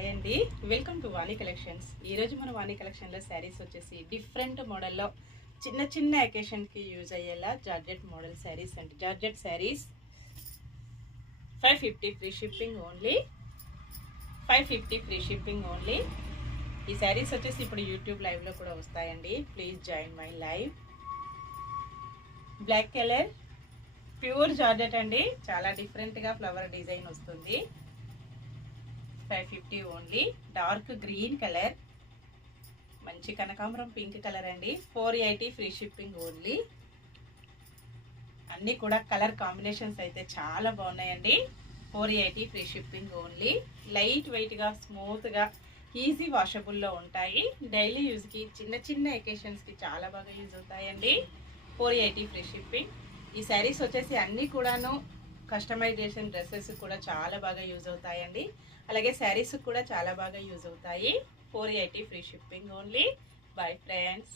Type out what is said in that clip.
Hi అండి, welcome to Vani collections. ఈరోజు మన వాణి కలెక్షన్లో శారీస్ వచ్చేసి డిఫరెంట్ మోడల్లో చిన్న చిన్న అకేషన్కి యూజ్ అయ్యేలా జార్జెట్ మోడల్ శారీస్ అండి. Georgette saris 550 free shipping only. 550 free shipping only. ఈ శారీస్ వచ్చేసి ఇప్పుడు యూట్యూబ్ లైవ్లో కూడా వస్తాయండి. Please join my live. Black colour pure georgette అండి, చాలా డిఫరెంట్గా ఫ్లవర్ డిజైన్ వస్తుంది. 550 ఓన్లీ. డార్క్ గ్రీన్ కలర్, మంచి కనకాంబరం పింక్ కలర్ అండి. 480 ఫ్రీ షిప్పింగ్ ఓన్లీ. అన్నీ కూడా కలర్ కాంబినేషన్స్ అయితే చాలా బాగున్నాయండి. 480 ఫ్రీ షిప్పింగ్ ఓన్లీ. లైట్ వెయిట్గా, స్మూత్గా, ఈజీ వాషబుల్లో ఉంటాయి. డైలీ యూజ్కి, చిన్న చిన్న ఎకేషన్స్కి చాలా బాగా యూజ్ అవుతాయండి. 480 ఫ్రీ షిప్పింగ్. ఈ శారీస్ వచ్చేసి అన్నీ కూడాను కస్టమైజేషన్ డ్రెస్సెస్ కూడా చాలా బాగా యూజ్ అవుతాయండి. అలాగే శారీస్ కూడా చాలా బాగా యూజ్ అవుతాయి. 480 free shipping only. Bye friends.